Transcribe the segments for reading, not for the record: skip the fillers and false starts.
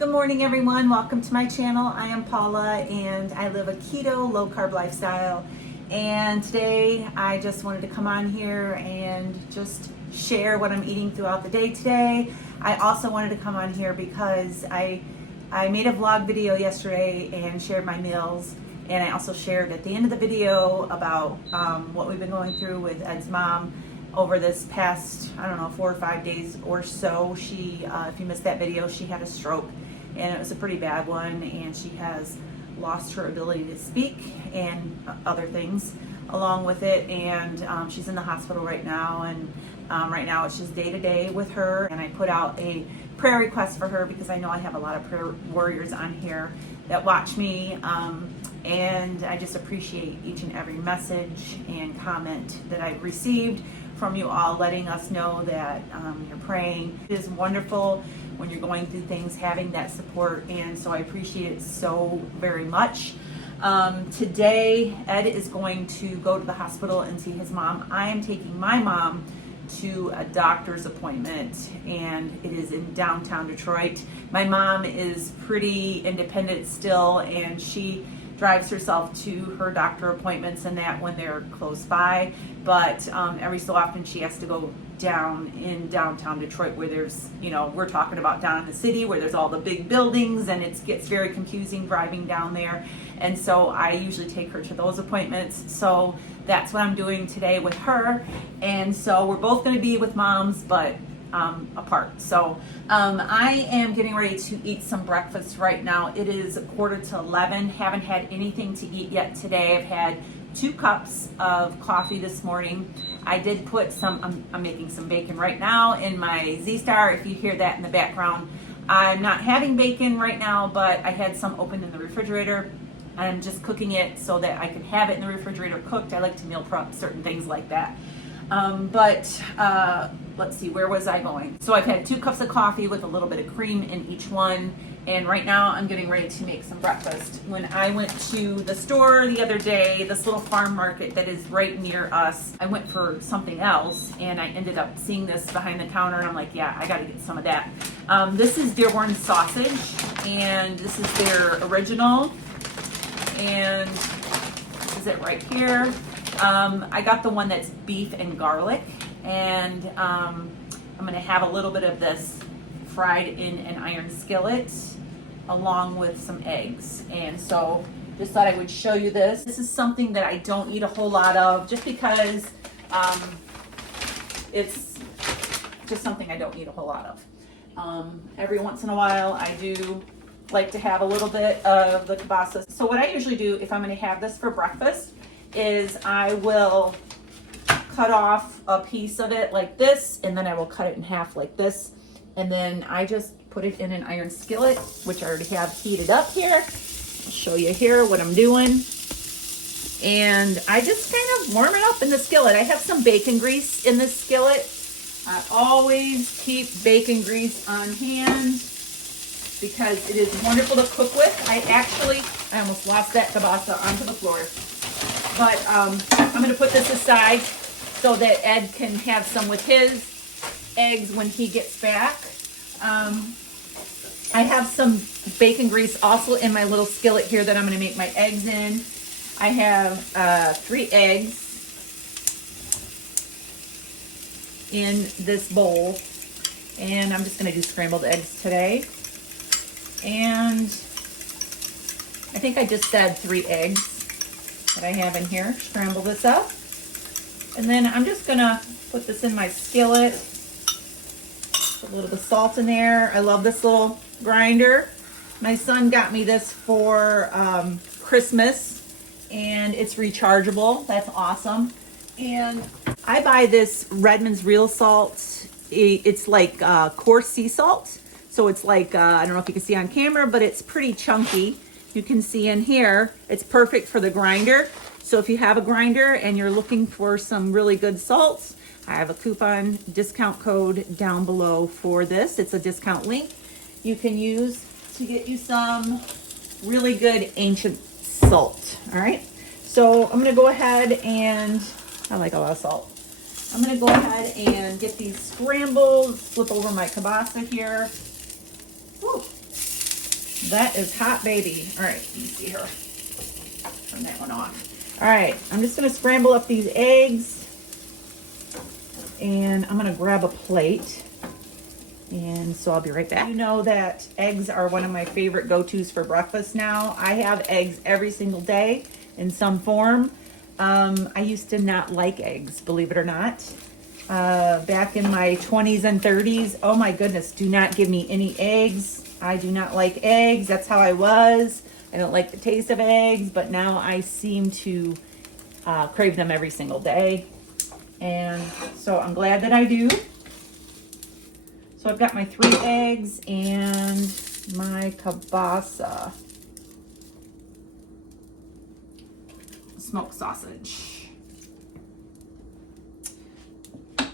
Good morning, everyone. Welcome to my channel. I am Paula and I live a keto, low carb lifestyle. And today I just wanted to come on here and just share what I'm eating throughout the day today. I also wanted to come on here because I made a vlog video yesterday and shared my meals. And I also shared at the end of the video about what we've been going through with Ed's mom over this past, I don't know, 4 or 5 days or so. She, if you missed that video, she had a stroke and it was a pretty bad one, and she has lost her ability to speak and other things along with it, and she's in the hospital right now, and right now it's just day to day with her. And I put out a prayer request for her because I know I have a lot of prayer warriors on here that watch me, and I just appreciate each and every message and comment that I've received from you all, letting us know that you're praying. It is wonderful when you're going through things, having that support, and so I appreciate it so very much. Today, Ed is going to go to the hospital and see his mom. I am taking my mom to a doctor's appointment, and it is in downtown Detroit. My mom is pretty independent still, and she drives herself to her doctor appointments and that when they're close by, but every so often she has to go down in downtown Detroit where there's, you know, we're talking about down in the city where there's all the big buildings, and it gets very confusing driving down there. And so I usually take her to those appointments. So that's what I'm doing today with her. And so we're both going to be with moms, but apart. So I am getting ready to eat some breakfast right now. It is 11:15. Haven't had anything to eat yet today. I've had 2 cups of coffee this morning. I did put some, I'm making some bacon right now in my Z-Star. If you hear that in the background, I'm not having bacon right now, but I had some open in the refrigerator. I'm just cooking it so that I can have it in the refrigerator cooked. I like to meal prep certain things like that. Let's see, where was I going? So I've had 2 cups of coffee with a little bit of cream in each one. And right now I'm getting ready to make some breakfast. When I went to the store the other day, this little farm market that is right near us, I went for something else and I ended up seeing this behind the counter, and I'm like, yeah, I gotta get some of that. This is Dearborn sausage, and this is their original, and this is it right here. I got the one that's beef and garlic, and I'm gonna have a little bit of this fried in an iron skillet along with some eggs. And so just thought I would show you this. This is something that I don't eat a whole lot of just because it's just something I don't eat a whole lot of. Every once in a while I do like to have a little bit of the kielbasa. So what I usually do if I'm going to have this for breakfast is I will cut off a piece of it like this, and then I will cut it in half like this, and then I just put it in an iron skillet, which I already have heated up here. I'll show you here what I'm doing. And I just kind of warm it up in the skillet. I have some bacon grease in this skillet. I always keep bacon grease on hand because it is wonderful to cook with. I almost lost that kielbasa onto the floor. But I'm going to put this aside so that Ed can have some with his eggs when he gets back. I have some bacon grease also in my little skillet here that I'm going to make my eggs in. I have 3 eggs in this bowl, and I'm just going to do scrambled eggs today. And I think I just said 3 eggs that I have in here. Scramble this up, and then I'm just going to put this in my skillet. A little bit of salt in there. I love this little grinder. My son got me this for Christmas, and it's rechargeable. That's awesome. And I buy this Redmond's Real Salt. It's like coarse sea salt. So it's like, I don't know if you can see on camera, but it's pretty chunky. You can see in here, it's perfect for the grinder. So if you have a grinder and you're looking for some really good salts, I have a coupon discount code down below for this. It's a discount link you can use to get you some really good ancient salt. All right. So I'm going to go ahead and, I like a lot of salt. I'm going to go ahead and get these scrambled, flip over my kielbasa here. Woo. That is hot, baby. All right, let me see here. Turn that one off. All right, I'm just gonna scramble up these eggs, and I'm gonna grab a plate, and so I'll be right back. You know that eggs are one of my favorite go-tos for breakfast now. I have eggs every single day in some form. I used to not like eggs, believe it or not. Back in my 20s and 30s, oh my goodness, do not give me any eggs. I do not like eggs. That's how I was. I don't like the taste of eggs, but now I seem to crave them every single day. And so I'm glad that I do. So I've got my 3 eggs and my kielbasa, smoked sausage. All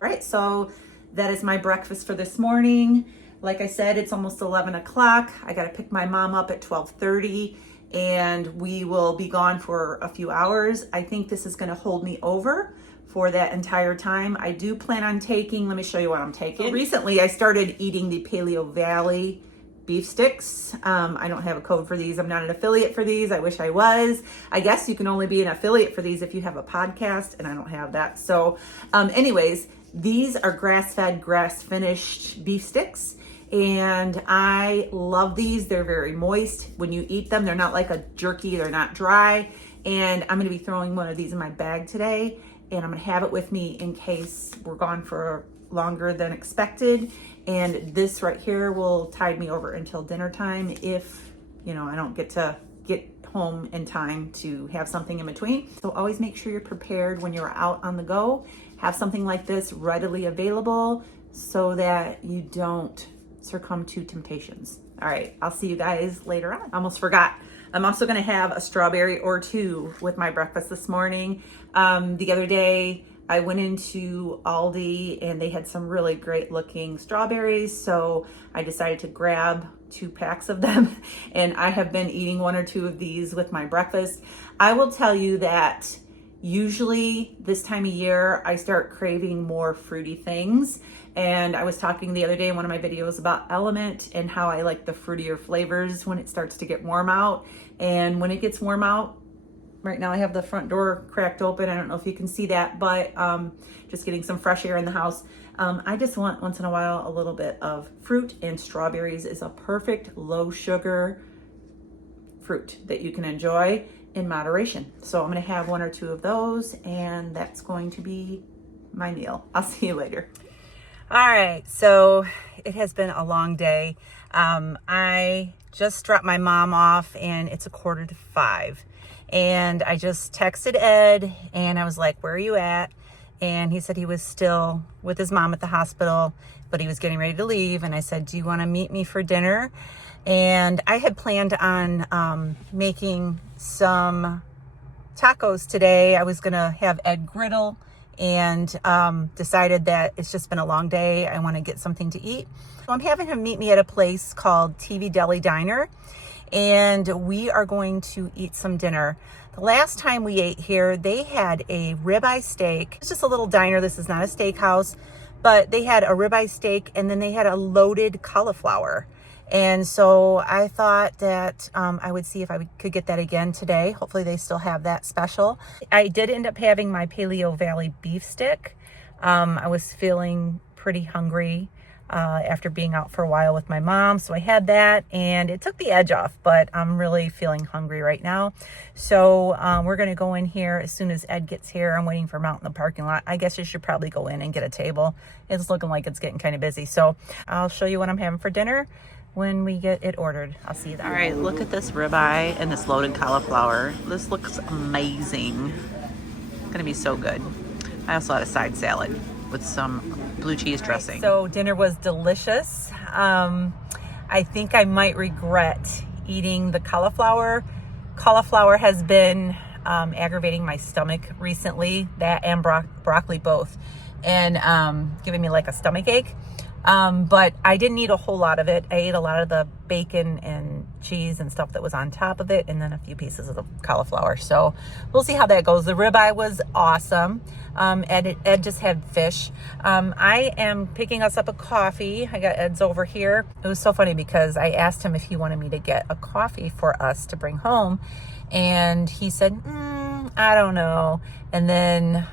right, so that is my breakfast for this morning. Like I said, it's almost 11 o'clock. I got to pick my mom up at 12:30, and we will be gone for a few hours. I think this is going to hold me over for that entire time. I do plan on taking, let me show you what I'm taking. So recently, I started eating the Paleo Valley beef sticks. I don't have a code for these. I'm not an affiliate for these. I wish I was. I guess you can only be an affiliate for these if you have a podcast, and I don't have that. So anyways, these are grass-fed, grass-finished beef sticks, and I love these. They're very moist. When you eat them, they're not like a jerky. They're not dry, and I'm going to be throwing one of these in my bag today, and I'm going to have it with me in case we're gone for longer than expected. And this right here will tide me over until dinner time if, you know, I don't get to get home in time to have something in between. So always make sure you're prepared when you're out on the go. Have something like this readily available so that you don't succumb to temptations. All right, I'll see you guys later on. Almost forgot. I'm also gonna have a strawberry or 2 with my breakfast this morning. The other day, I went into Aldi and they had some really great looking strawberries, so I decided to grab 2 packs of them, and I have been eating 1 or 2 of these with my breakfast. I will tell you that usually this time of year I start craving more fruity things, and I was talking the other day in one of my videos about Element and how I like the fruitier flavors when it starts to get warm out. And when it gets warm out, right now I have the front door cracked open. I don't know if you can see that, but just getting some fresh air in the house. I just want once in a while a little bit of fruit, and strawberries is a perfect low sugar fruit that you can enjoy in moderation. So I'm gonna have 1 or 2 of those, and that's going to be my meal. I'll see you later. All right, so it has been a long day. I just dropped my mom off and it's 4:45. And I just texted Ed and I was like, where are you at? And he said he was still with his mom at the hospital, but he was getting ready to leave. And I said, do you want to meet me for dinner? And I had planned on making some tacos today. I was going to have Ed griddle, and decided that it's just been a long day. I want to get something to eat. So I'm having him meet me at a place called TV Deli Diner, and we are going to eat some dinner. The last time we ate here, they had a ribeye steak. It's just a little diner. This is not a steakhouse, but they had a ribeye steak, and then they had a loaded cauliflower. And so I thought that I would see if I could get that again today. Hopefully they still have that special. I did end up having my Paleo Valley beef stick. I was feeling pretty hungry after being out for a while with my mom. So I had that and it took the edge off, but I'm really feeling hungry right now. So we're gonna go in here as soon as Ed gets here. I'm waiting for him out in the parking lot. I guess you should probably go in and get a table. It's looking like it's getting kind of busy. So I'll show you what I'm having for dinner when we get it ordered. I'll see you there. All right, look at this ribeye and this loaded cauliflower. This looks amazing. It's gonna be so good. I also had a side salad with some blue cheese dressing. So dinner was delicious. I think I might regret eating the cauliflower. Cauliflower has been aggravating my stomach recently, that and broccoli both, and giving me like a stomach ache. But I didn't eat a whole lot of it. I ate a lot of the bacon and cheese and stuff that was on top of it, and then a few pieces of the cauliflower. So we'll see how that goes. The ribeye was awesome. Ed just had fish. I am picking us up a coffee. I got Ed's over here. It was so funny because I asked him if he wanted me to get a coffee for us to bring home, and he said, I don't know. And then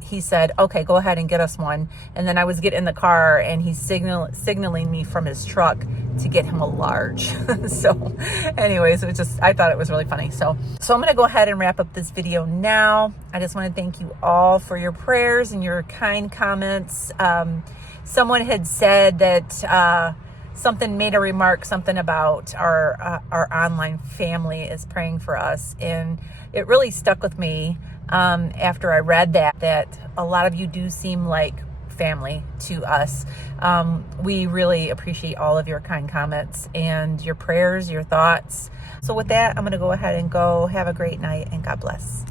he said, okay, go ahead and get us one. And then I was getting in the car and he's signaling me from his truck to get him a large. So anyways, I thought it was really funny. So I'm going to go ahead and wrap up this video now. I just want to thank you all for your prayers and your kind comments. Someone had said that, made a remark, something about our online family is praying for us. And it really stuck with me. After I read that a lot of you do seem like family to us. We really appreciate all of your kind comments and your prayers, your thoughts. So with that, I'm going to go ahead and go. Have a great night and God bless.